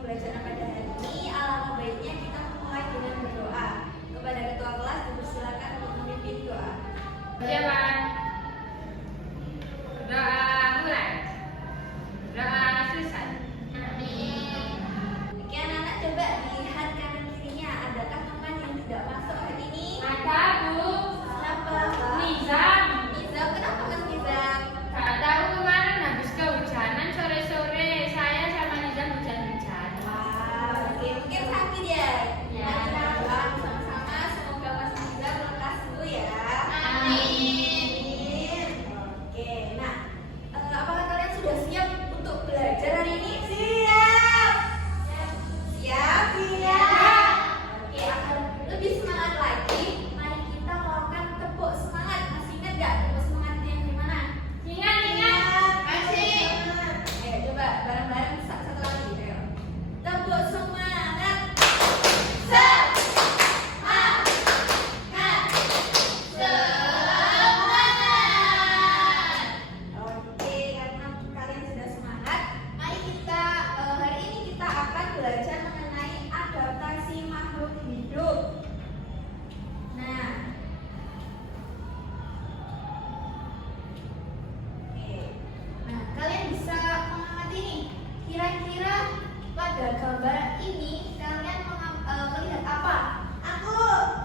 belajar pada hari ini, alangkah baiknya kita mulai dengan berdoa. Kepada ketua kelas dipersilakan untuk memimpin doa. Silakan. Doa mulai. Doa selesai. Amin. Oke anak-anak, coba dilihat kanan kirinya, adakah teman yang tidak masuk hari ini? Ada, Bu. Siapa, Pak? Nizam. Nizam, kenapa Mas Nizam? Gak tahu, kemarin habis kehujanan sore-sore saya sama Nizam hujan-hujan. Wah, oke, mungkin sakit ya? Ya. Mari kita doa bersama-sama, semoga Mas Nizam lekas dulu ya. Amin. Oke, nah, apakah kalian sudah siap untuk belajar hari ini? Siap. Siap, siap. Oke, agar lebih semangat lagi, mari kita melakukan tepuk semangat. Masih ingat nggak tepuk semangat itu yang gimana? Ingat. Masih. Ayo coba bareng-bareng satu lagi. Ayo. Tepuk semangat. Semangat. Oke, karena kalian sudah semangat, mari kita hari ini kita akan belajar mengenai adaptasi makhluk hidup. Nah, oke. Nah, kalian bisa mengamati nih. Kira-kira pada gambar ini kalian melihat apa? Aku.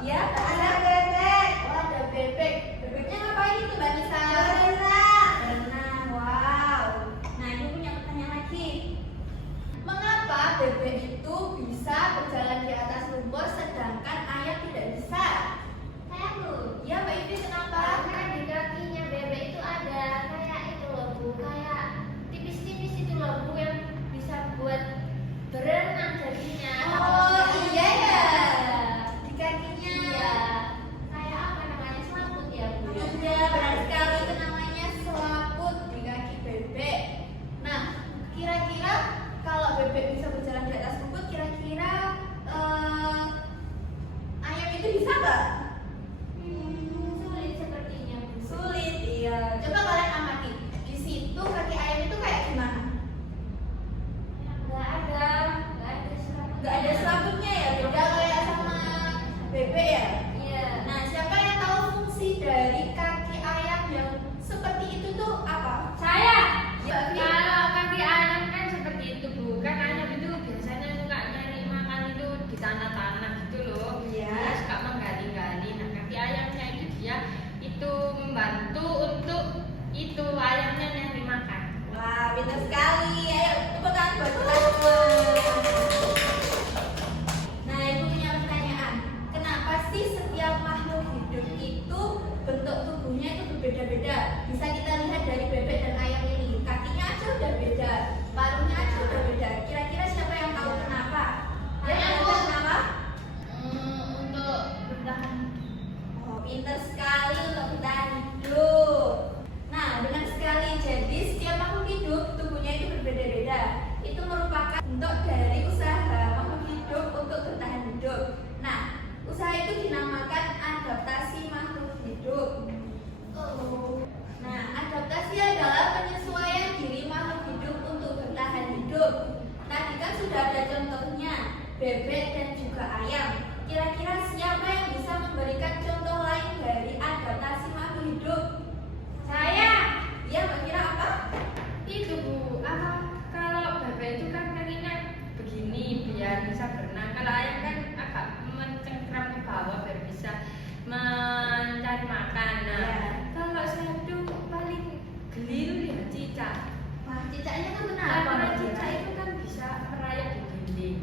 Ya, ada bebek. Oh, ada bebek. Bebeknya ngapain itu, Mbak Nisa? Berenang. Wow. Nah, ini punya pertanyaan lagi. Mengapa bebek itu bisa berjalan di atas lumpur sedangkan ayam tidak bisa? Ya, Mbak Ivi, kenapa? Karena di kakinya bebek itu ada kayak itu loh Bu, kayak tipis-tipis itu loh Bu yang bisa buat berenang jadinya. Oh, iya ya. Di kakinya. Iya. Kayak apa namanya, selaput ya Bu? Iya, benar sekali, itu namanya selaput di kaki bebek. Nah, kira-kira kalau bebek bisa berjalan di atas rumput, kira-kira ayam itu bisa nggak? Sulit sepertinya Bu. Sulit, iya. Coba kalian amati. Di situ kaki ayam itu kayak gimana? Nggak ada selaput. Nggak ada selaputnya ya, beda kayak sama bebek ya. Iya. Nah, siapa yang tahu fungsi dari kaki ayam yang seperti itu tuh apa? Saya. Ya, Kalau kaki ayam kan seperti itu, Bu. Kan ayam itu biasanya suka nyari makan itu di tanah-tanah gitu loh. Iya. Dia suka menggali-gali. Nah, kaki ayamnya itu dia itu membantu untuk itu ayamnya nyari makan. Wah, pintar sekali. Ayo, tepuk tangan buat kita semua. Nah, Ibu punya pertanyaan. Kenapa sih setiap makhluk hidup itu bentuk tubuhnya itu berbeda-beda? Bisa kita lihat dari bebek dan ayam ini. Kakinya aja udah beda, paruhnya aja udah beda. Kira-kira siapa yang tahu kenapa? Ya, tahu kenapa? Untuk bertahan. Oh, pintar sekali untuk bertahan hidup. Nah, benar sekali. Jadi setiap makhluk hidup tubuhnya itu berbeda-beda. Itu merupakan bentuk dari usaha makhluk hidup untuk bertahan hidup. Nah, usaha itu dinamakan adaptasi makhluk hidup. Nah, adaptasi adalah penyesuaian diri makhluk hidup untuk bertahan hidup. Tadi kan sudah ada contohnya, bebek dan juga ayam. Kira-kira siapa yang bisa memberikan contoh lain dari adaptasi makhluk hidup? Saya. Ya, Mbak Kira apa? Itu Bu, apa kalau bebek itu kan kakinya begini biar bisa berenang. Kalau ayam kan agak mencengkram ke bawah biar bisa mencari makan. Nah, Ya. kalau saya itu paling geli itu lihat cicak. Wah, cicaknya kan kenapa? Karena Mbak Kira? cicak itu kan bisa merayap di dinding.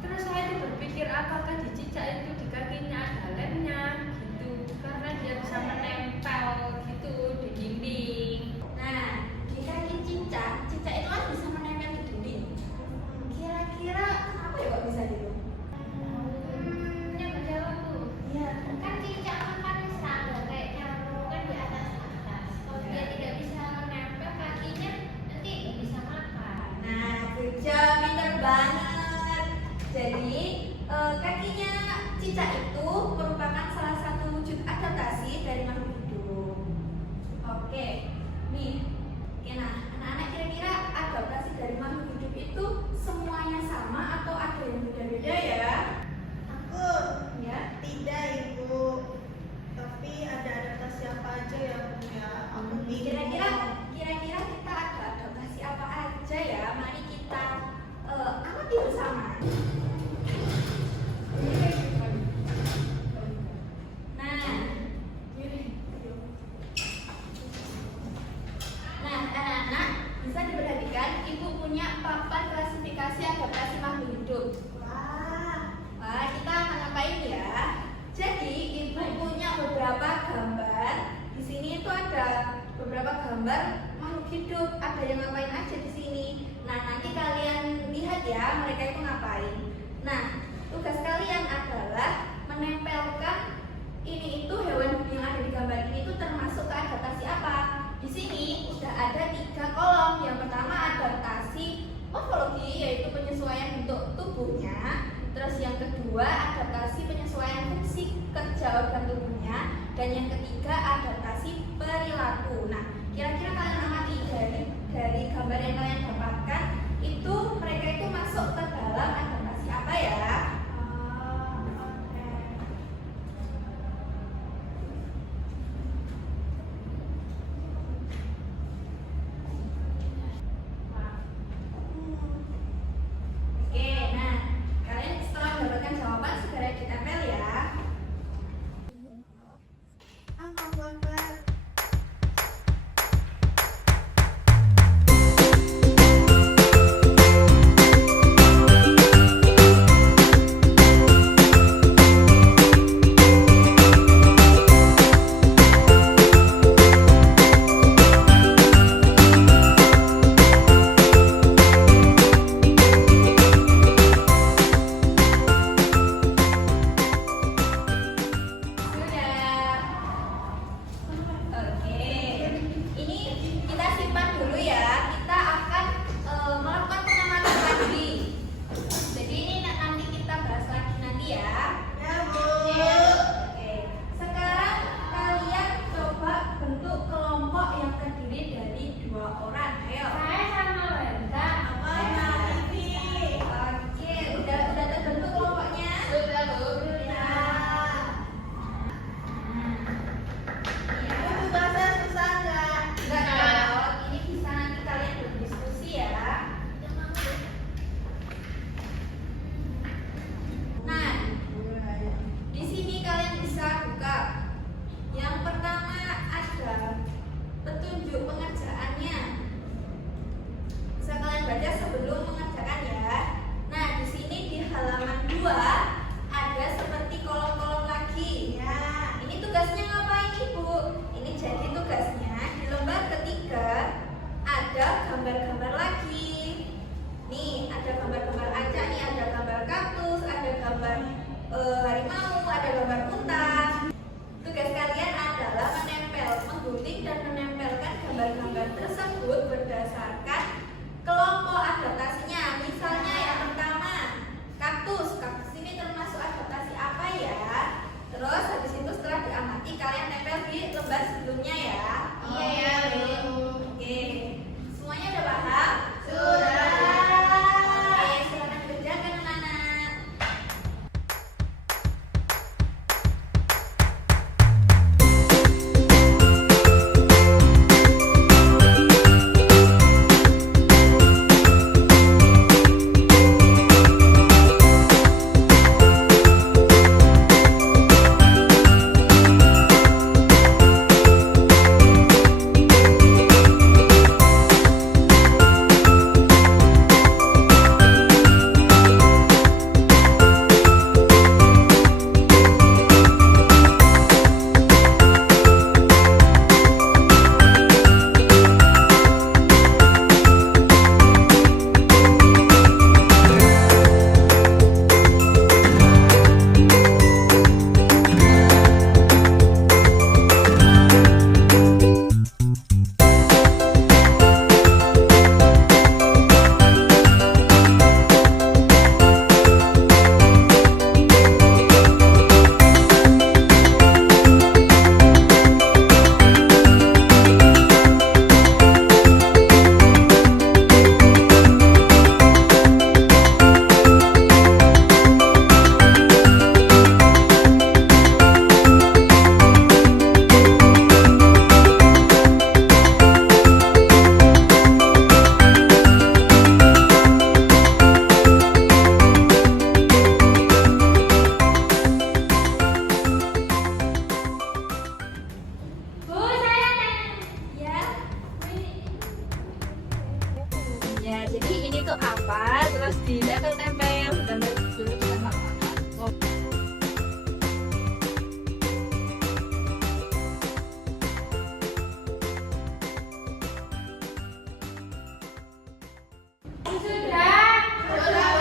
Terus saya itu berpikir apakah di cicak itu di kakinya ada lemnya gitu, karena dia bisa menempel gitu di dinding. Nah, di kaki cicak itu kan bisa menempel di dinding. Kira-kira kenapa ya kok bisa gitu? Yang berjawab Bu. Iya. Kan cicak makan serangga kayak nyamuk kan di atas. Kalau dia tidak bisa menempel kakinya nanti nggak bisa makan. Nah, good job, pintar banget. Jadi, kakinya cicak itu merupakan salah satu wujud adaptasi dari makhluk hidup. Oke, nih. Oke, nah, anak-anak kira-kira adaptasi dari makhluk hidup itu semuanya sama ya mereka itu ngapain. Nah, tugas kalian adalah menempelkan ini itu hewan yang ada di gambar ini itu termasuk ke adaptasi apa. Di sini udah ada 3 kolom. Yang pertama adaptasi morfologi, yaitu penyesuaian bentuk tubuhnya. Terus yang kedua adaptasi penyesuaian fungsi kerja organ tubuhnya. Dan yang ketiga adaptasi perilaku. Nah, kira-kira kalian amati dari gambar yang kalian dapatkan itu mereka itu masuk ke dalam adaptasi apa ya? Oke, nah kalian setelah mendapatkan jawaban segera ditempel ya. Gambar-gambar lagi. Nih, ada gambar-gambar acak, nih ada gambar kaktus, ada gambar harimau, ada gambar unta. Tugas kalian adalah menggunting dan menempelkan gambar-gambar tersebut berdasarkan kelompok adaptasinya. Misalnya yang pertama, kaktus. Kaktus ini termasuk adaptasi apa ya? Terus habis itu setelah diamati kalian tempel di lembar sebelumnya ya. Iya ya, Bu. Oke. Semuanya udah paham? Sudah. Oke, silakan kerjakan anak-anak. Jadi ini tuh apa? Terus ditempel-tempel dan dulu kita apa? Sudah.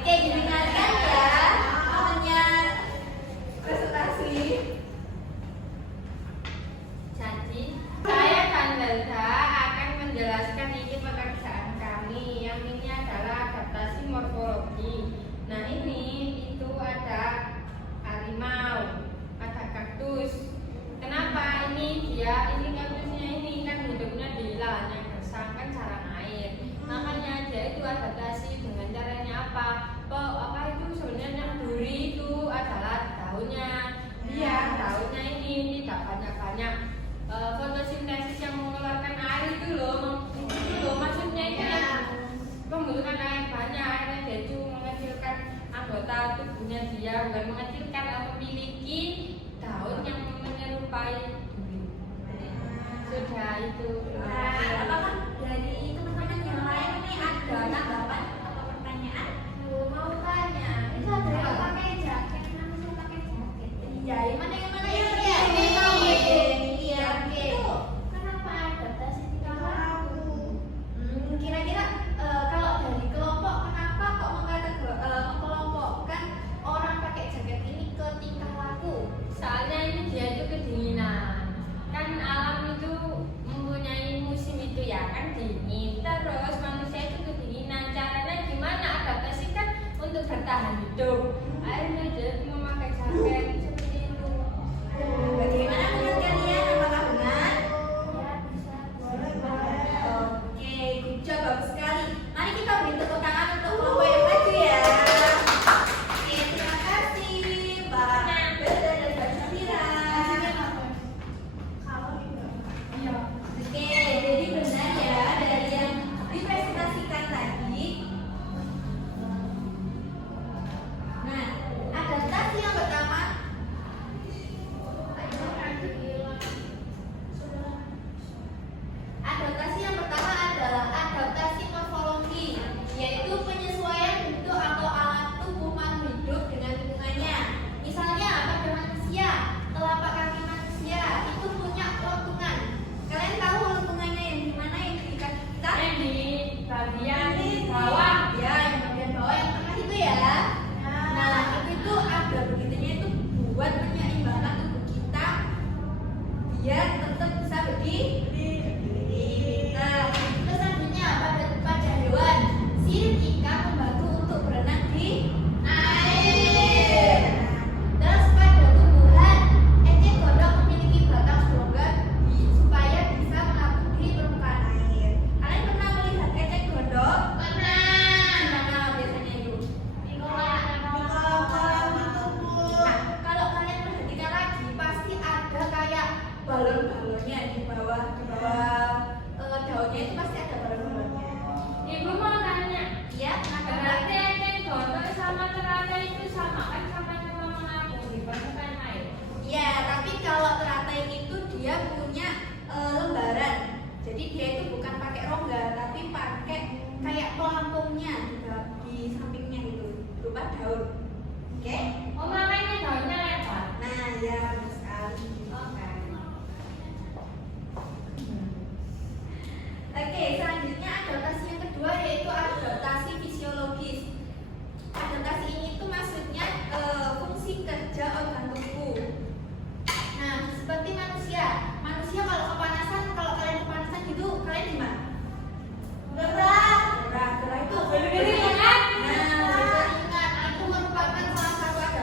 Oke, didengarkan ya namanya presentasi. Jadi, saya Kandelsa akan menjelaskan ini pekerjaan kami. Yang ini adalah adaptasi morfologi. Nah, ini itu ada harimau, ada kaktus. Kenapa ini kaktusnya ini kan hidupnya di lahan yang gersang, kan jarang air. Makanya dia itu adaptasi dengan caranya apa? Apa itu sebenarnya duri itu adalah daunnya. Dia daunnya ini tidak banyak-banyak fotosintesis yang mengeluarkan air itu loh. Maksudnya ini membutuhkan air banyak. Airnya dia itu mengecilkan anggota tubuhnya dia, bukan mengecilkan atau memiliki daun yang menyerupai duri. Sudah itu. Nah, apakah dari teman-teman yang lain ini ada tanggapan atau pertanyaan? Mau tanya, itu ada yang pakai jaket, manusia pakai jaket. Iya, yang mana yang mana Iya, yang iya, iya, oke. Itu kenapa adaptasi tingkah laku? Kira-kira kalau dari kelompok kenapa kok mengkelompokkan orang pakai jaket ini ke tingkah laku? Soalnya ini dia itu kedinginan. Kan alam itu mempunyai musim itu ya kan dingin. Terus manusia itu kedinginan. Caranya gimana? Adaptasi kan untuk bertahan hidup. Akhirnya dia memakai jaket seperti itu. Bagaimana menurut kalian? Apakah benar? Ya bisa. Oke, good job, bagus sekali. Mari kita beri tepuk tangan untuk kelompok yang maju ya. Oke, terima kasih Mbak Beda dan Mbak Syafira. Oke, jadi benar ya dari yang dipresentasikan tadi. Nah, adaptasi yang pertama adalah adaptasi morfologi, yaitu penyesuaian bentuk atau alat tubuh makhluk hidup dengan lingkungannya. Misalnya pada manusia, telapak kaki manusia itu punya lengkungan. Kalian tahu lengkungannya yang di mana yang di kaki kita? Yang di bagian bawah. Ya, yang bagian bawah yang tengah itu ya. Nah, itu ada begitunya itu buat menyeimbangkan tubuh kita biar tetap bisa berdiri. Nah, terus selanjutnya pada hewan, sirip ikan membantu untuk berenang di air. Terus pada tumbuhan, eceng gondok memiliki batang serongga supaya bisa mengapung di permukaan air. Kalian pernah melihat eceng gondok? Pernah. Di mana biasanya itu? Di kolam. Nah, kalau kalian perhatikan lagi pasti ada kayak balon-balonnya di bawah daunnya itu pasti ada balon-balonnya. Ibu mau tanya. Iya, kenapa? Berarti eceng gondok sama teratai itu sama kan sama-sama mengapung di permukaan air. Iya, tapi kalau teratai itu dia punya lembaran. Jadi dia itu bukan pakai rongga, tapi pakai kayak pelampungnya di sampingnya itu berupa daun. Oke? Oh, makanya daunnya lebar. Nah, ya benar sekali. Oke, selanjutnya adaptasi yang kedua yaitu adaptasi fisiologis. Adaptasi ini tuh maksudnya fungsi kerja organ tubuh. Nah, seperti manusia. Manusia kalau kepanasan, kalau kalian kepanasan gitu, kalian gimana? Gerah itu. Berdiri ingat. Nah, berdiri ingat itu merupakan salah satu adaptasi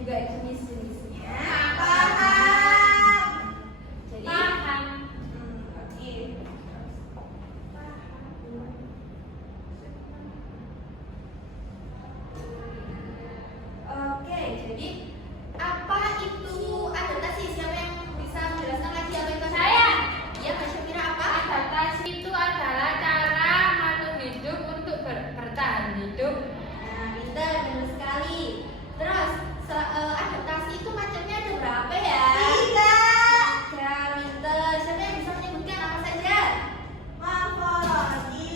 juga jenis-jenisnya. Paham. Jadi Paham. oke. Oke, jadi apa itu adaptasi? Siapa yang bisa menjelaskan lagi apa itu? Saya. Ya, Mbak Syafira apa? Adaptasi itu adalah cara makhluk hidup untuk bertahan hidup. Nah, pintar, benar sekali. Terus, adaptasi itu macamnya ada berapa ya? 3. Ya, pintar. Siapa yang bisa menyebutkan apa saja? Morfologi,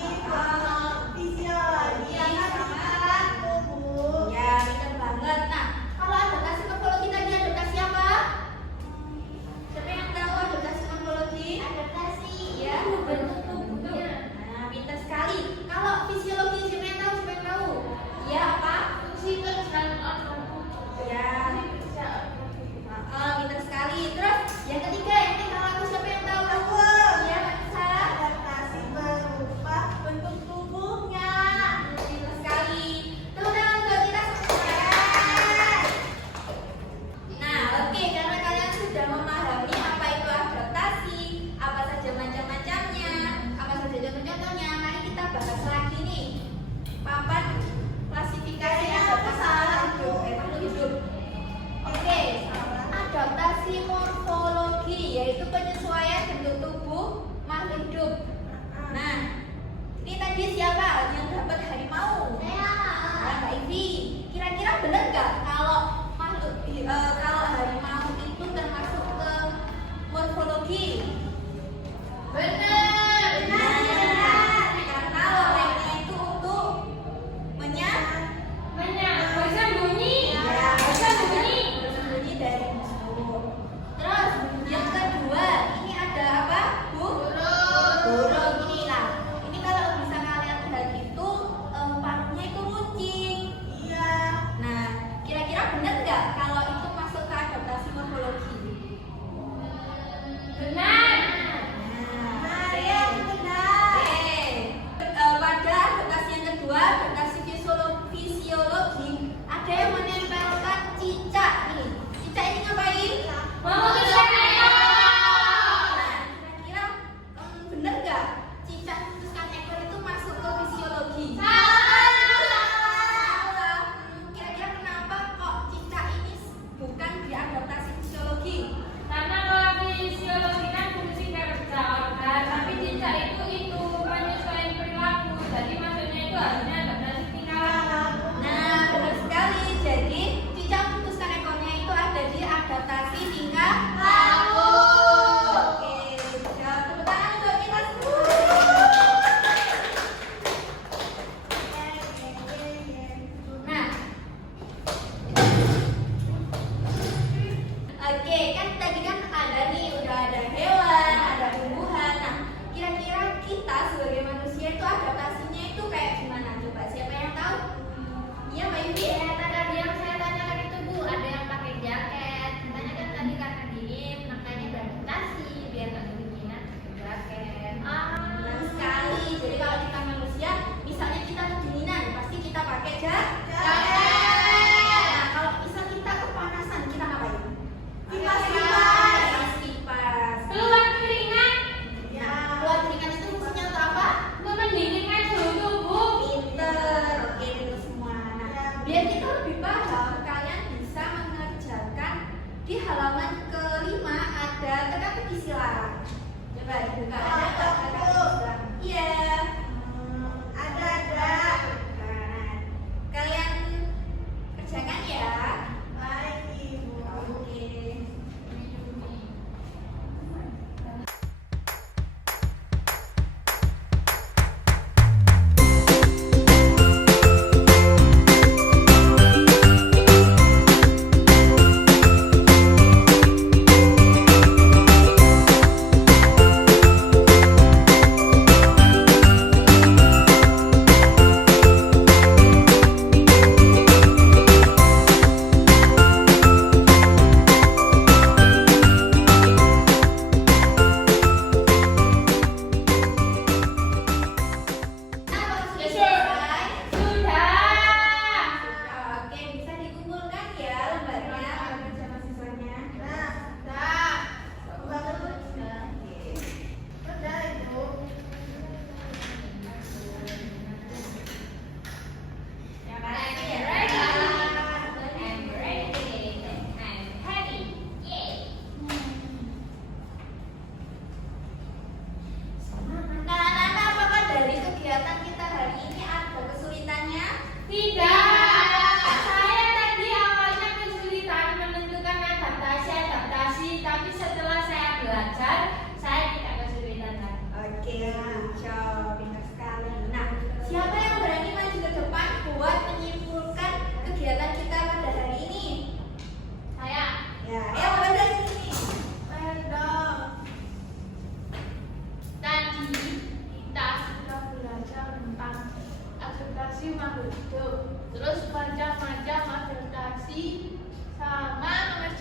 fisiologi, sama tubuh. ya, pintar banget. Nah, kalau adaptasi morfologi tadi adaptasi apa? Siapa yang tahu adaptasi morfologi? Adaptasi Ya, bentuk tubuhnya. Nah, pintar sekali. Kalau fisiologi siapa yang tahu? Siapa yang tahu? Ya, apa? Fungsi kerja organ tubuh. Ya. Fungsi kerja organ tubuh. Pintar sekali. Terus yang ketiga yang tinggal aku siapa yang tahu? Aku. Ya, Nisa. Adaptasi berupa bentuk tubuhnya. Pintar sekali. Tepuk tangan buat kita semua. Nah, oke, karena kalian sudah memahami apa itu adaptasi, apa saja macam-macamnya, apa saja contoh-contohnya, mari kita bahas lagi nih. Papan klasifikasi adaptasi makhluk hidup. Oke, adaptasi morfologi yaitu penyesuaian bentuk tubuh makhluk hidup. Nah, ini tadi siapa yang dapat harimau? Saya. Nah, Mbak Ivi, kira-kira benar nggak kalau kalau harimau itu termasuk ke morfologi? Benar. Karena lorengnya itu untuk Bersembunyi. bersembunyi dari musuh. Terus yang kedua, ini ada apa, Bu? Burung.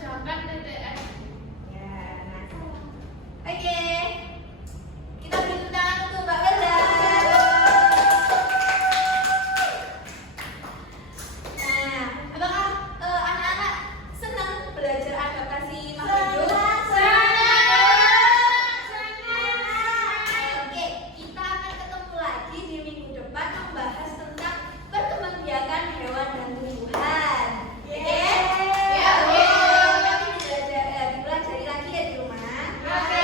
mengerjakan TTS. Ya, nah. Oke. Kita beri tepuk tangan untuk Mbak Bella. Nah, apakah anak-anak senang belajar adaptasi makhluk hidup? Oke, kita akan ketemu lagi di minggu depan membahas tentang perkembangbiakan hewan dan tumbuhan. Oke? Ya, oke. Nanti dipelajari lagi ya di rumah. Oke.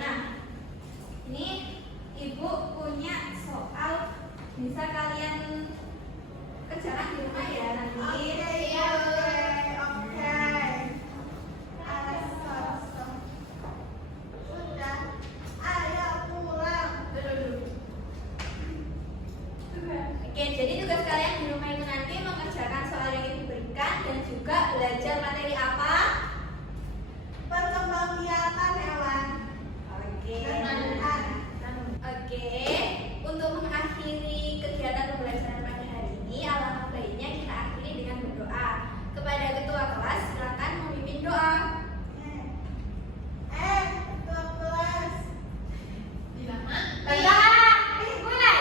Nah, ini Ibu punya soal, bisa kalian kerjakan di rumah ya nanti. Oke, jadi tugas kalian di rumah itu nanti mengerjakan soal yang diberikan dan juga belajar materi apa? Perkembangbiakan hewan. Oke. Oke, untuk mengakhiri kegiatan pembelajaran pada hari ini, alangkah baiknya kita akhiri dengan berdoa. Kepada ketua kelas, silakan memimpin doa. Ketua kelas. Mulai.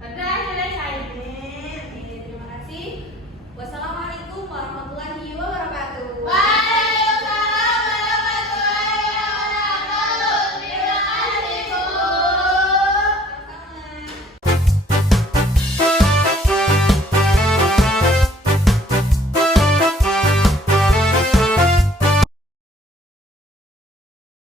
Sudah selesai. Terima kasih. Wassalamualaikum warahmatullahi wabarakatuh.